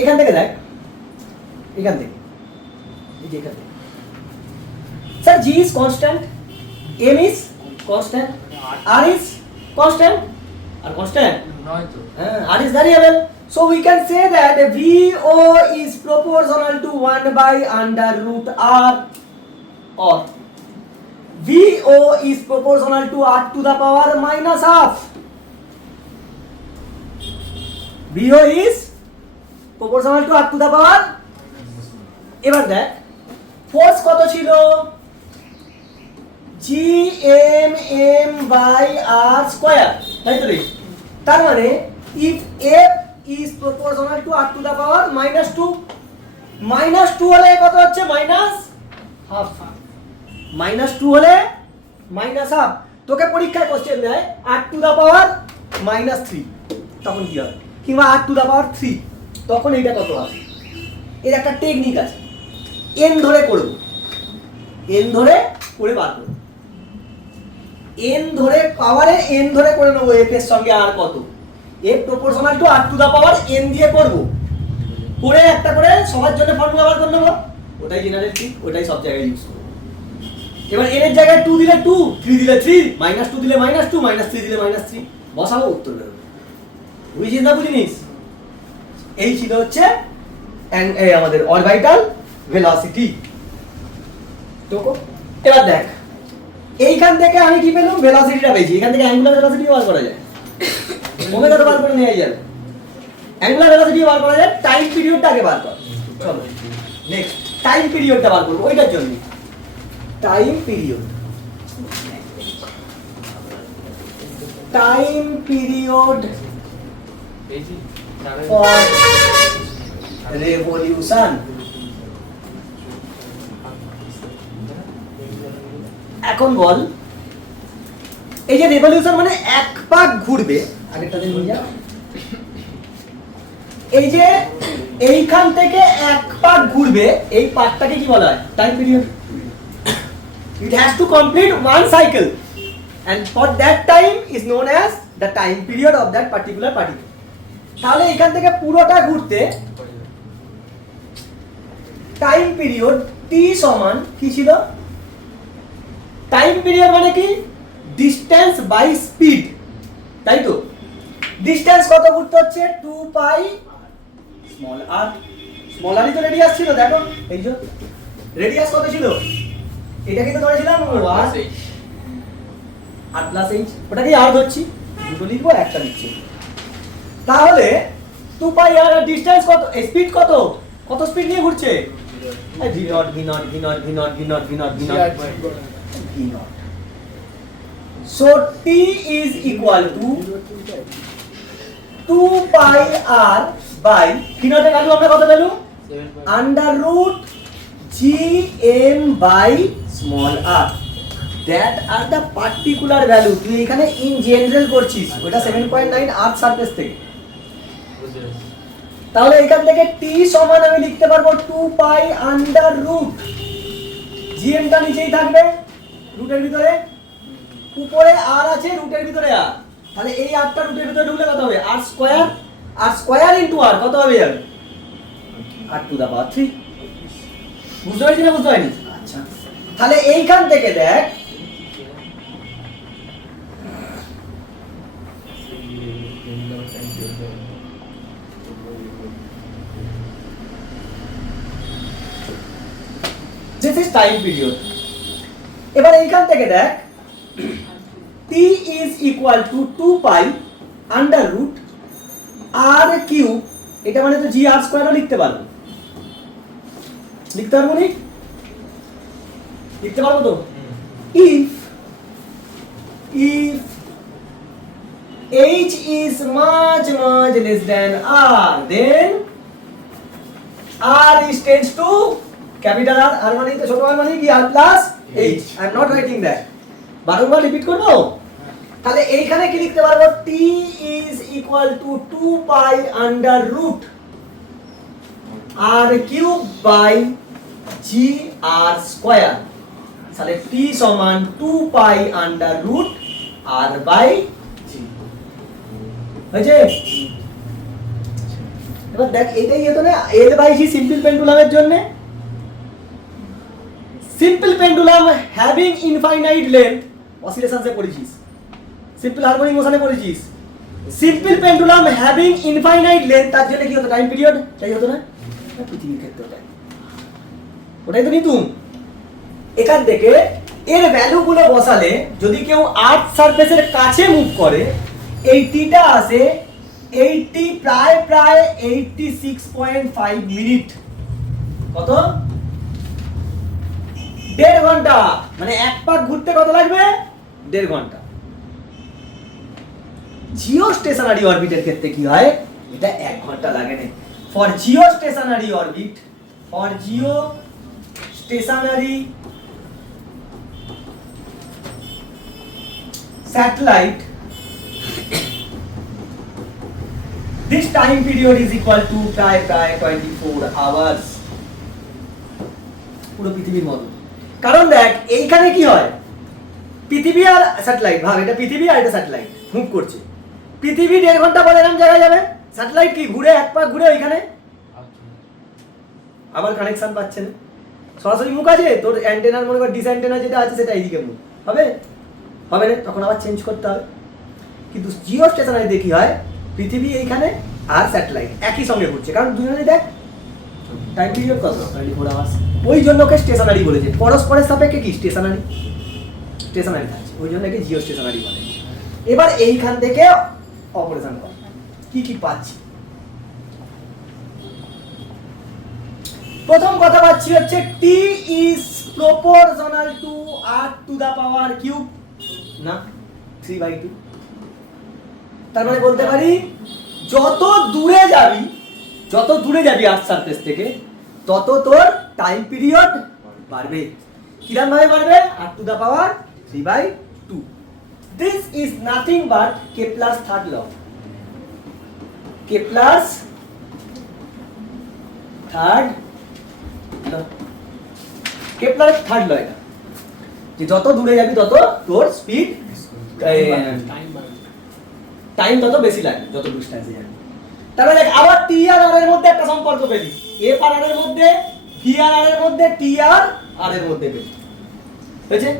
এখান থেকে দেখ, এখান থেকে এই যে এখান থেকে sir g is constant, m is constant, r is constant, আর constant নয় তো r is variable, so we can say that vo is proportional to 1 by under root r, or VO is proportional to r to the power minus half. VO is proportional to r to the power। এবার দেখ ফোর্স কত ছিল, GMM by r square, তাই তো রে? তার মানে if F is proportional to r to the power minus 2, minus 2 হলে কত হচ্ছে, minus half, মাইনাস 2 হলে মাইনাস হাফ। তোকে পরীক্ষায় কোশ্চেন দেয় r to the power minus 3, তখন কি হবে, কিংবা r টু দা পাওয়ার 3, তখন এইটা কত হবে। এর একটা টেকনিক আছে, n ধরে করব, n ধরে করে বার করব, n ধরে পাওয়ারে n ধরে করে নেব f এর সঙ্গে r কত, f proportional to r to the power n দিয়ে করব, করে একটা করে সবার জন্য ফর্মুলা বার করে নেব, ওটাই জেনারেল ট্রিক, ওটাই সব জায়গায় ইউজ করব। এবার n এর জায়গায় 2 দিলে 2, 3 দিলে 3, -2 দিলে -2, -3 দিলে -3 বসাবো, উত্তর বেরোবে। বুঝিস না বুঝিনিস? এই ছিল হচ্ছে আমাদের অরবিটাল ভেলোসিটি। তো এবার দেখ এইখান থেকে আমি কি পেলাম, ভেলোসিটিটা পেয়েছি, এখান থেকে অ্যাঙ্গুলার ভেলোসিটি বার করা যায়, ওমেগা তো বার করে নেওয়া যাবে, অ্যাঙ্গুলার ভেলোসিটি বার করা যায়, টাইম পিরিয়ডটা আগে বার কর। চলো নেক্সট টাইম পিরিয়ডটা বার করব, ওইটার জন্য time period for revolution। এখন বল এই যে রেভলিউশন মানে এক পাক ঘুরবে, আগেরটা দিন নিয়ে যা, এই যে এইখান থেকে এক পাক ঘুরবে, এই পাকটাকে কি বলা হয়, time period. It has to complete one cycle, and for that time is known as the time period of that particular particle. তাহলে এখান থেকে পুরোটা ঘুরতে টাইম পিরিয়ড t সমান কি ছিল, টাইম পিরিয়ড মানে কি, ডিসটেন্স বাই স্পিড, তাই তো? ডিসটেন্স কত ঘুরতে হচ্ছে, 2 পাই স্মল r, স্মল r তো রেডিয়াস ছিল, দেখো এই যে রেডিয়াস কত ছিল, এটাকে তো ধরেছিলাম আর প্লাস এইচ, ওটাকে আর ধরছি, দুটো লিখবো একটা লিখছি। তাহলে 2 পাই আর ডিসটেন্স কত, স্পিড কত, কত স্পিড নিয়ে ঘুরছে, v naught v naught v naught v naught v naught v naught v naught v naught. So t is equal to 2 pi r by v নটের ভ্যালু আমরা কত পেলাম, under root gm by small r, that are the particular value। তুই এখানে ইন জেনারেল করছিস, ওটা 7.9 আর্থ সারফেস থেকে, তাহলে এখান থেকে t সমান আমি লিখতে পারবো 2 পাই আন্ডার রুট, gm টা নিচেই থাকবে রুটের ভিতরে, উপরে r আছে রুটের ভিতরে r, তাহলে এই r টা রুটের ভিতরে ঢুকলে কত হবে, r স্কয়ার ইনটু r কত হবে যাবে, r টু দা পাওয়ার 3। বুঝতে পারছিস না, বুঝতে পারিনি? আচ্ছা, তাহলে এইখান থেকে দেখ this is time period। এবার এইখান থেকে দেখ t is equal to 2 pi under root r cube, এটা মানে তো g r স্কয়ারও লিখতে পারবো, লিখতে পারবো নি, লিখতে পারবো তো, if h is much less than r, then r is tends to capital R, r মানে তো ছোট r মানে কি r plus h, I am not writing that, বারবার রিপিট করবো? তাহলে এইখানে কি লিখতে পারবো? t is equal to 2 pi under root r cube by g r square। তাহলে t সমান 2 pi under root r by g হয়েছে? এবার দেখ এটাই হতো না l by g সিম্পল পেন্ডুলামের জন্য। Simple pendulum having infinite length অসিলেশনসে পড়েছিস, সিম্পল হারমোনিক মোশনে পড়েছিস। Simple pendulum having infinite length তার জন্য কি হতো? Time period. তাই হতো না পৃথিবীর ক্ষেত্রে ওটাই তো নিতুম। এখান থেকে এর ভ্যালুগুলো বসালে যদি কেউ আর্থ সারফেসের কাছে মুভ করে এই টিটা আসে 80 প্রায় 86.5 মিনিট। কত? 1.5 ঘন্টা। মানে এক পাক ঘুরতে কত লাগবে? 1.5 ঘন্টা। জিও স্টেশনারি অরবিটের ক্ষেত্রে কি হয়? এটা 1 ঘন্টা লাগে না। For geostationary orbit, for geostationary satellite, this time period is equal to প্রায় 24 hours। পুরো পৃথিবীর মতো। কারণ দেখ এইখানে কি হয়? পৃথিবী আর স্যাটেলাইট, ভাব এটা পৃথিবী আর এটা স্যাটেলাইট মুভ করছে। পৃথিবী 1.5 ঘন্টা পরে এরকম জায়গায় যাবে, স্যাটেলাইট কি ঘুরে এক পাক ঘুরে ওইখানে আবার কানেকশন পাচ্ছে না। সরাসরি মুখ আছে তোর অ্যান্টেনার, মনে কর ডিস অ্যান্টেনা যেটা আছে সেটা এইদিকে মুখ হবে, হবে না, তখন আবার চেঞ্জ করতে হবে। কিন্তু জিও স্টেশনারি দেখি হয় পৃথিবী এইখানে আর স্যাটেলাইট একই সঙ্গে ঘুরছে, কারণ দুজনে দেখ টাইম পিরিয়ড কত? 24 আওয়ার্স। ওই জন্য ওকে স্টেশনারি বলেছে, পরস্পরের সাপেক্ষে কি স্টেশনারি স্টেশনারি থাকছে, ওই জন্য একে জিও স্টেশনারি বলে। এবার এইখান থেকে অপারেশন কর, কি কি পাচ্ছি? প্রথম কথা পাচ্ছি হচ্ছে t is proportional to r to the power cube, না 3/2। তার মানে বলতে পারি যত দূরে যাবি আর্থ সারফেস থেকে তত তোর টাইম পিরিয়ড বাড়বে। কিরকম ভাবে বাড়বে? r to the power 3/2। This is nothing but Kepler's third law। Kepler's third law, Kepler's third law এটা, যে যত দূরে যাবি তত তোর স্পিড টাইম তত বেশি লাগে যত ডিসটেন্সে যাবি। তাহলে দেখ আবার টি আর আর এর মধ্যে একটা সম্পর্ক পেলি, এফ আর আর এর মধ্যে, ভি আর আর এর মধ্যে, টি আর আর এর মধ্যে পেলি। বুঝেছে?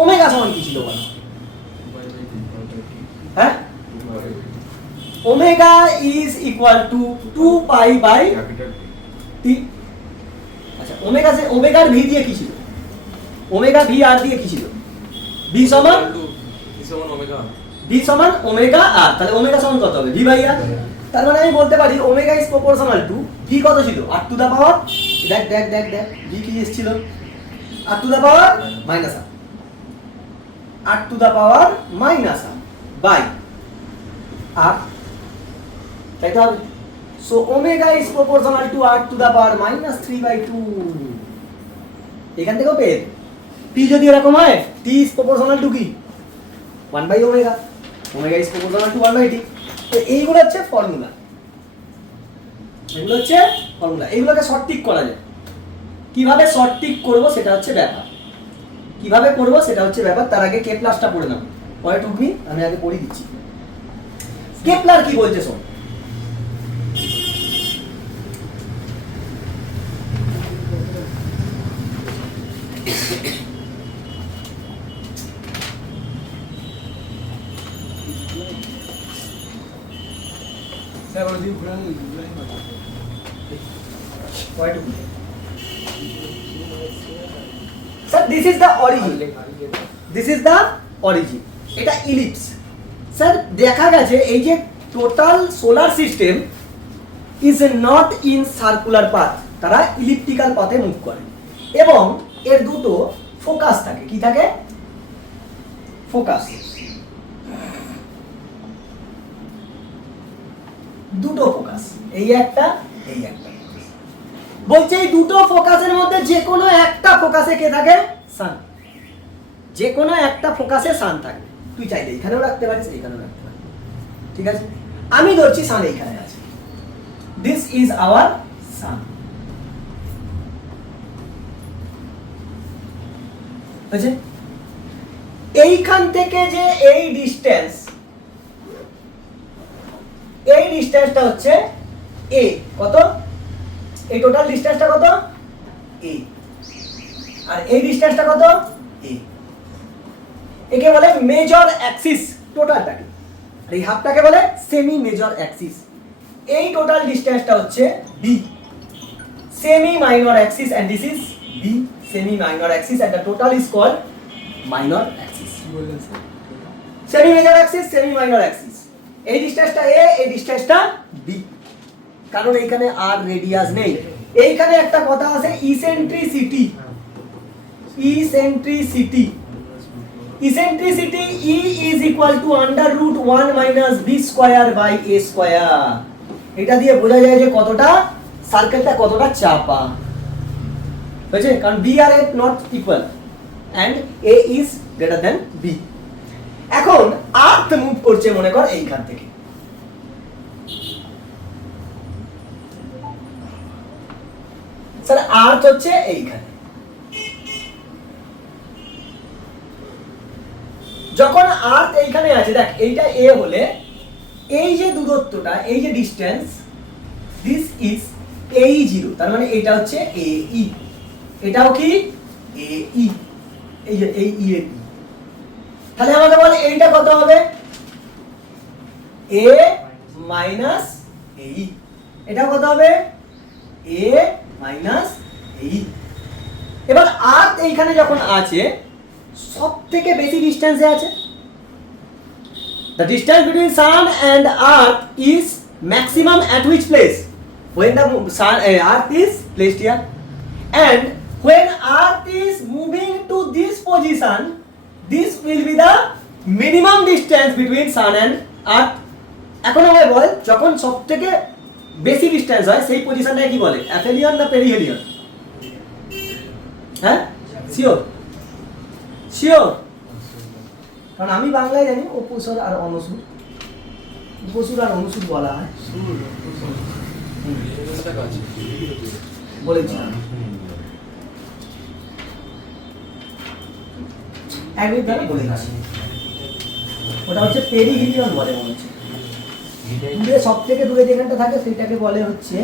ওমেগা সমান কি ছিল বল? হ্যাঁ, omega is equal to 2 pi by T. আচ্ছা ওমেগার ভি দিয়ে কি ছিল? ওমেগা ভি আর দিয়ে কি ছিল? ভি সমান ওমেগা আর, তাহলে ওমেগা সমান কত হবে? ভি বাই আর। তার মানে আমি বলতে পারি omega is proportional two V কত ছিল? আর টু দা পাওয়ার, দেখ দেখ দেখ দেখ ভি কি এসেছিল? R to the power minus r, r to the power minus r by r, তাই তো হবে। So omega is proportional to r to the power minus 3/2। এখান থেকেও পেয়ে টি যদি এরকম হয়, টি ইজ প্রপোর্শনাল টু কি? 1 omega, omega is proportional two 1/t। তো এইগুলো হচ্ছে ফর্মুলা, এগুলো হচ্ছে ফর্মুলা। এগুলোকে সঠিক করা যায়। কিভাবে সঠিক করব সেটা হচ্ছে ব্যাপার, কিভাবে করব সেটা হচ্ছে ব্যাপার। তার আগে কেপলারটা পড়ে নাও, পরে টুকবি, আমি আগে পড়ে দিচ্ছি। কেপলার কি বলছে শোন। Sir, this is the origin. This is the origin. এটা ইলিপস। স্যার দেখা গেছে এই যে total solar system is not in circular path, তারা ইলিপ্টিক্যাল পথে মুভ করে এবং এর দুটো ফোকাস থাকে। কি থাকে? ফোকাস, দুটো ফোকাস, এই একটা এই একটা। বলছে এই দুটো ফোকাসের মধ্যে যে কোনো একটা ফোকাসে কে থাকে? সান। যে কোনো একটা ফোকাসে সান থাকবে, তুই চাইলে এইখানেও রাখতে পারিস, এইখানেও রাখতে পারিস, ঠিক আছে? আমি ধরছি সান এইখানে আছে, দিস ইজ আওয়ার সান, বুঝছে? এইখান থেকে যে এই ডিসটেন্সটা হচ্ছে a, কত? এই টোটাল ডিসটেন্সটা কত? a, আর এই ডিসটেন্সটা কত? a। একে বলে মেজর অ্যাক্সিস টোটালটাকে, আর এই হাফটাকে বলে সেমি মেজর অ্যাক্সিস। এই টোটাল ডিসটেন্সটা হচ্ছে b, semi minor Axis, and this is b, semi minor Axis, and the total is called minor axis. কি বললেন sir? Semi major Axis, semi minor Axis. এই ডিসটেন্সটা a, এই ডিসটেন্সটা b, কারণ এইখানে আর রেডিয়াস নেই। এইখানে একটা কথা আছে eccentricity, eccentricity E is equal to under root 1 minus b square by a square। এটা দিয়ে বোঝা যায় যে কতটা সার্কেলটা কতটা চাপা হয়েছে, কারণ b R a not equal and a is greater than b। এখন আর্থ মুভ করছে মনে কর এইখান থেকে, স্যার আর্থ হচ্ছে এইখানে। যখন আর্থ এইখানে আছে, দেখ এইটা a হলে এই যে দূরত্বটা, এই যে ডিসটেন্স, দিস ইজ AE0, তার মানে এটা হচ্ছে AE, এটাও কি AE, এই যে এই E এর E। তাহলে আমাকে বলে এইটা কত হবে? A মাইনাস AE, এটা কত হবে? A minus AE। এবার আর্থ এইখানে যখন আছে, সব থেকে বেশি ডিসটেন্সে আছে, the distance between sun and earth is maximum at which place? When the sun earth is placed here, and when earth is moving to this position, this will be the minimum distance between sun and earth। এখন আমায় বল, যখন সব থেকে বেশি ডিসটেন্স হয় সেই পজিশনটাকে কি বলে? অ্যাফেলিয়ন না পেরিহেলিয়ন? হ্যাঁ, শিওর শিওর? কারণ আমি বাংলায় জানি উপসুর আর অনুসুর, উপসুর আর অনুসুর বলা হয়, বলেছি একদিন তাহলে বলেছি, ওটা হচ্ছে পেরিহিলিয়ন বলে মনে হচ্ছে। দূরে সব থেকে দূরে যেখানটা থাকে সেটাকে বলে হচ্ছে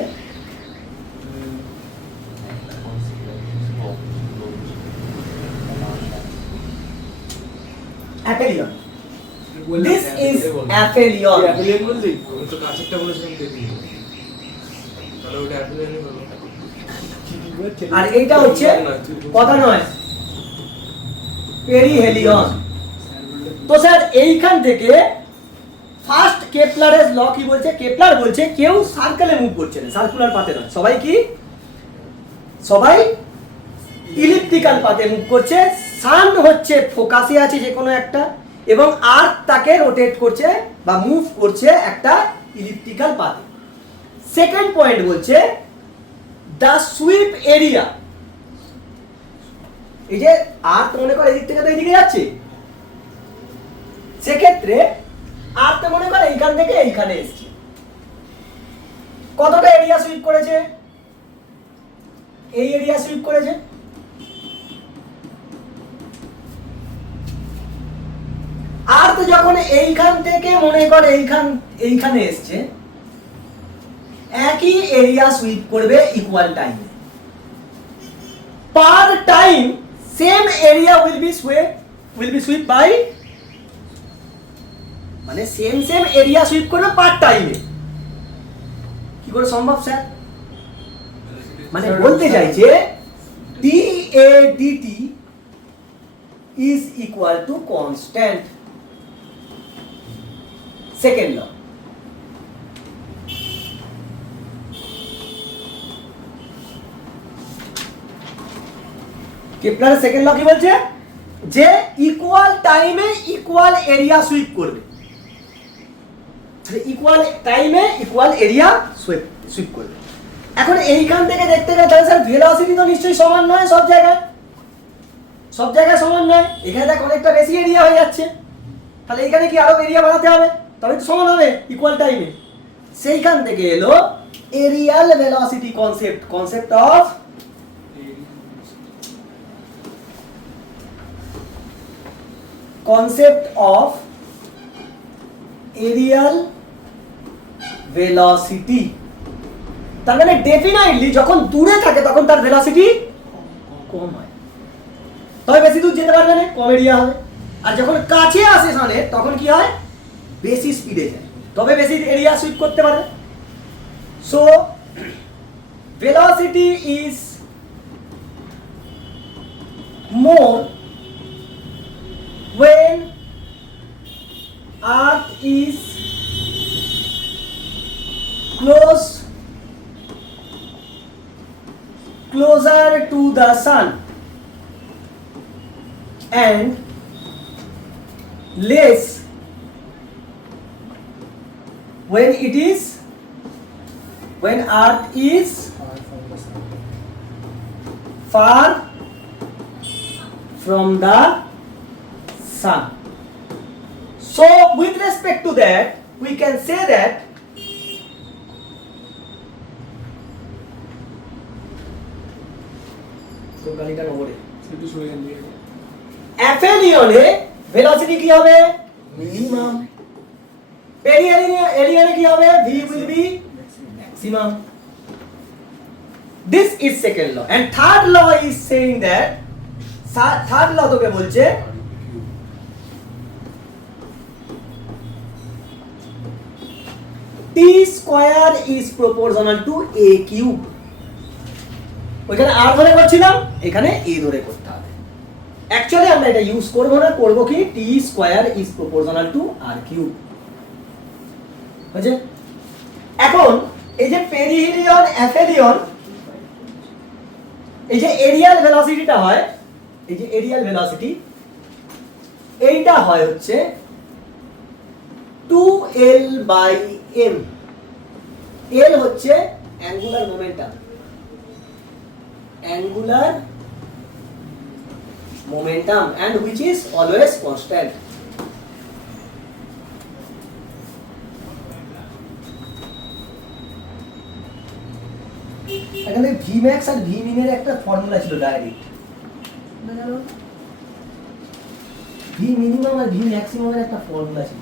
অ্যাপেলিয়ন। This is aphelion. অ্যাফিলিয়েট বললি? আমি তো কাছেরটা বলেছিলাম দেখি, তাহলে ওটা অ্যাফিলিয়েটই হলো। আর এইটা হচ্ছে কথা নয়, পেরিহেলিয়ন। তো স্যার এইখান থেকে ফার্স্ট কেপলারের ল কি বলছে? কেপলার বলছে কেউ সার্কেলে মুভ করছে না, সার্কুলার পাথে নয়, সবাই কি? সবাই ইলিপ্টিক্যাল পাথে মুভ করছে। সান হচ্ছে ফোকাসে আছে যে কোনো একটা, এবং আর্থ তাকে রোটেট করছে বা মুভ করছে একটা ইলিপ্টিক্যাল পাথে। সেকেন্ড পয়েন্ট বলছে দ্য সুইপ এরিয়া, এই যে আর্থ মনে করে এদিক থেকে তো এইদিকে যাচ্ছে, সেক্ষেত্রে আর্থ মনে করে এইখান থেকে এইখানে এসছে, কতটা এরিয়া সুইপ করেছে? এই এরিয়া সুইপ করেছে। আর্থ যখন এইখান থেকে মনে করে এইখানে এসছে, একই এরিয়া সুইপ করবে ইকুয়াল টাইমে। Per time same area will be sweep by, মানে সেম এরিয়া সুইপ করবে পার টাইমে। কি করে সম্ভব স্যার? মানে বলতে চাইছে dAdt is equal to constant। Second law, কেপলারের সেকেন্ড ল কি বলছে? যে ইকুয়াল টাইমে ইকুয়াল এরিয়া সুইপ করবে, ইকুয়াল টাইমে ইকুয়াল এরিয়া সুইপ করবে। এখন এইখান থেকে দেখতে গেলে তাহলে স্যার ভেলোসিটি তো নিশ্চয়ই সমান নয় সব জায়গায়, সব জায়গায় সমান নয়, এখানে দেখ অনেকটা বেশি এরিয়া হয়ে যাচ্ছে, তাহলে এখানে কি আরো এরিয়া বাড়াতে হবে, তবে তো সমান হবে ইকুয়াল টাইমে। সেইখান থেকে এলো areal velocity concept, concept of areal velocity. তার মানে ডেফিনেটলি যখন দূরে থাকে তখন তার ভেলোসিটি কম হয়, তবে বেশি দূর যেতে পারবে না, কম এরিয়া হবে। আর যখন কাছে আসে সামনে তখন কি হয়, বেশি স্পিডে যায়, তবে বেশি এরিয়া সুইপ করতে পারে। So velocity is more when earth is closer to the sun and less when earth is far from the sun. So with respect to that we can say that অ্যাফেলিয়নে ভেলোসিটি কি হবে, মিনিমাম। এরিয়ানে কি হবে, v will be maximum. This is second law and third law is saying that, third law তোকে বলছে t square is proportional to a cube. ওইখানে r ধরে করছিলাম, এখানে a ধরে করতে হবে। অ্যাকচুয়ালি আমরা এটা ইউজ করব না, করব কি t square is proportional to r cube। বুঝলে? এখন এই যে পেরিহিলিয়ন অ্যাফেলিয়ন, এই যে এরিয়াল ভেলোসিটিটা হয়, এই যে এরিয়াল ভেলোসিটি এইটা হয় হচ্ছে 2l/m। l হচ্ছে angular momentum, and which is always constant। এখানে Vmax আর Vmin এর একটা ফর্মুলা ছিল ডাইরেক্ট, না জানো, Vminimum আর Vmaximum এর একটা ফর্মুলা ছিল।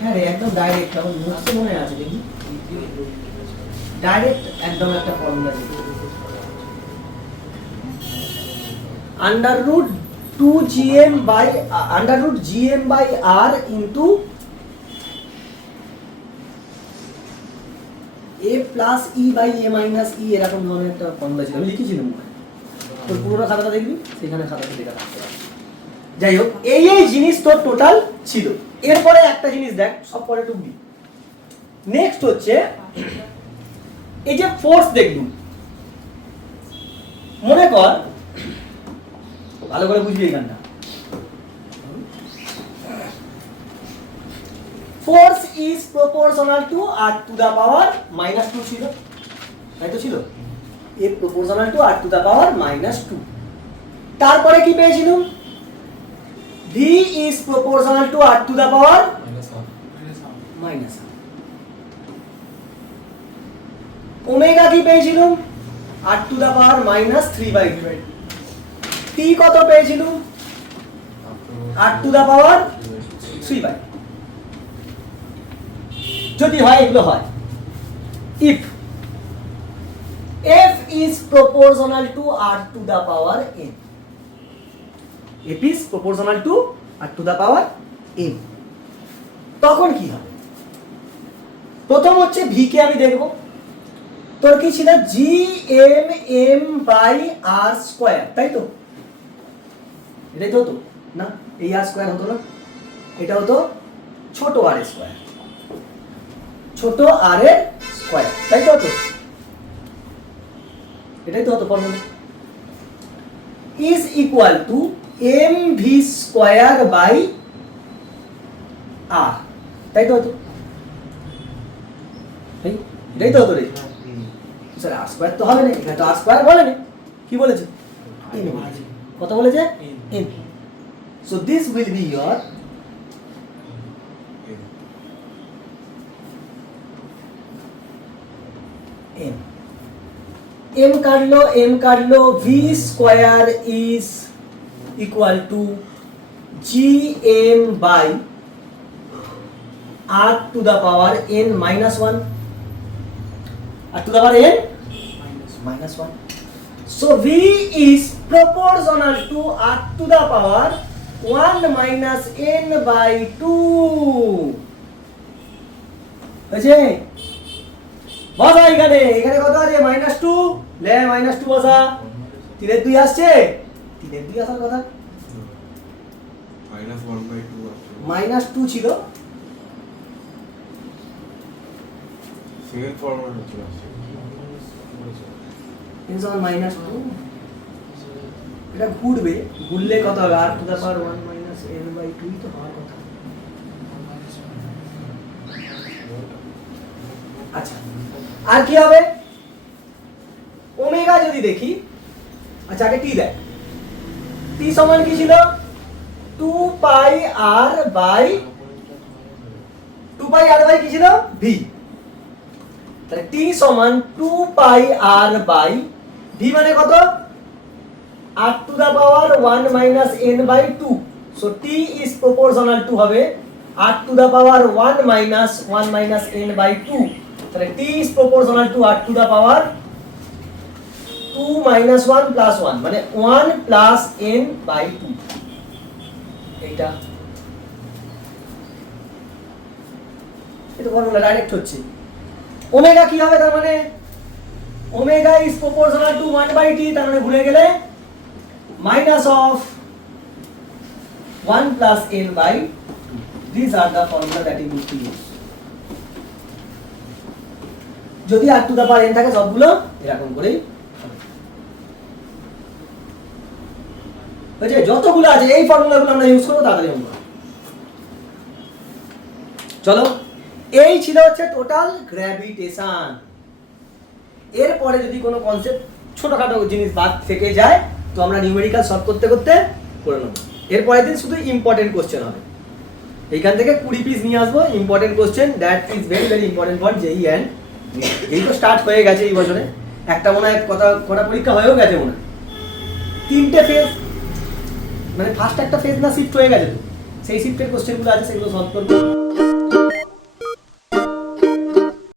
হ্যাঁ রে, একদম ডাইরেক্ট, আমার নোটসে মনে আছে, দেখি ডাইরেক্ট একদম একটা ফর্মুলা ছিল, √gm/r into a plus e by a minus e, এরকম ধরনের একটা ফর্মুলা ছিল, আমি লিখেছিলাম মনে হয়। তোর পুরোনো খাতাটা দেখবি, সেখানে খাতাটা লেখা থাকতে পারে। যাই হোক, এই জিনিস তোর টোটাল ছিল। এরপরে একটা জিনিস দেখ, সব পরে টুকবি। নেক্সট হচ্ছে এই যে ফোর্স দেখলুম, মনে কর, ভালো করে বুঝবি এখানটা, force is proportional to r to the power -2 ছিল, তাই তো ছিল, a proportional to r to the power -2। তারপরে কি পেয়েছিলাম, v is proportional to r to the power -1। Omega কি পেয়েছিলাম, r to the power -3/2। t কত পেয়েছিলাম, r টু দা পাওয়ার 3/2। যদি হয়, এগুলো হয়, if f is proportional to r to the power n, f is proportional to r to the power n, তখন কি হবে? প্রথম হচ্ছে v কে আমি দেখব, তোর কি ছিল gmm/r², তাই তো, এটাই তো হতো না, এই r² হতো না, এটা হতো ছোট r স্কয়ার, ছোট r এর স্কয়ার, তাই তো হতো, এটাই তো হতো formula, is equal to mv²/r, তাই তো হতো, এটাই তো হতো রে। স্যার r² তো হবে না, এখানে তো r² বলে না, কি বলেছে n কত বলেছে N। n so this will be your m m কাটলো v square is equal to gm by r to the power n minus 1 r to the power n minus 1 so v is proportional to r to the power 1 minus n by 2 হয়েছে বসা এখানে এখানে কত আছে -2 লে -2 বসা 3 এর 2 আসছে 3 এর 2 আসার কথা -1/2 আছে -2 ছিল সেকেন্ড ফর্মুলা চলে আসছে n সমান -2 এটা ঘুরবে ঘুরলে কত হবে r to the power 1 minus n by 2 তো হওয়ার কথা আচ্ছা আর কি হবে ওমেগা যদি দেখি আচ্ছা আগে টি দেখ টি সমান কি ছিল 2 পাই r বাই কি ছিল v তাহলে টি সমান 2 পাই r বাই v মানে কত r to the power 1 minus n by 2 so t is proportional to হবে r to the power 1 minus n by 2 তাহলে t is proportional to r to the power 2 minus 1 plus 1 মানে 1 plus n by 2 এইটা এটা ফর্মুলা ডাইরেক্ট হচ্ছে ওমেগা কি হবে তার মানে omega is proportional to 1 by t তার মানে ভুলে গেলে minus of 1 plus n by 2 these are the formula that you need to use যদি r to the power n থাকে সবগুলো এরকম করেই বুঝে যতগুলো আছে এই ফর্মুলাগুলো আমরা ইউজ করব তাড়াতাড়ি আমরা চলো এই ছিল হচ্ছে টোটাল গ্র্যাভিটেশন এরপরে যদি কোনো কনসেপ্ট ছোটখাটো জিনিস বাদ থেকে যায় তো আমরা নিউমেরিক্যাল সলভ করতে করতে করে নেব এরপরের দিন শুধু ইম্পর্টেন্ট কোশ্চেন হবে এইখান থেকে 20 পিস নিয়ে আসবো important question that is very very important for JEE and এই তো স্টার্ট হয়ে গেছে এই বছরে একটা মনে হয় কটা পরীক্ষা হয়েও গেছে মনে হয় 3টে ফেজ মানে ফার্স্ট একটা ফেজ না শিফট হয়ে গেছে তো সেই শিফটের কোশ্চেনগুলো আছে সেগুলো সলভ করব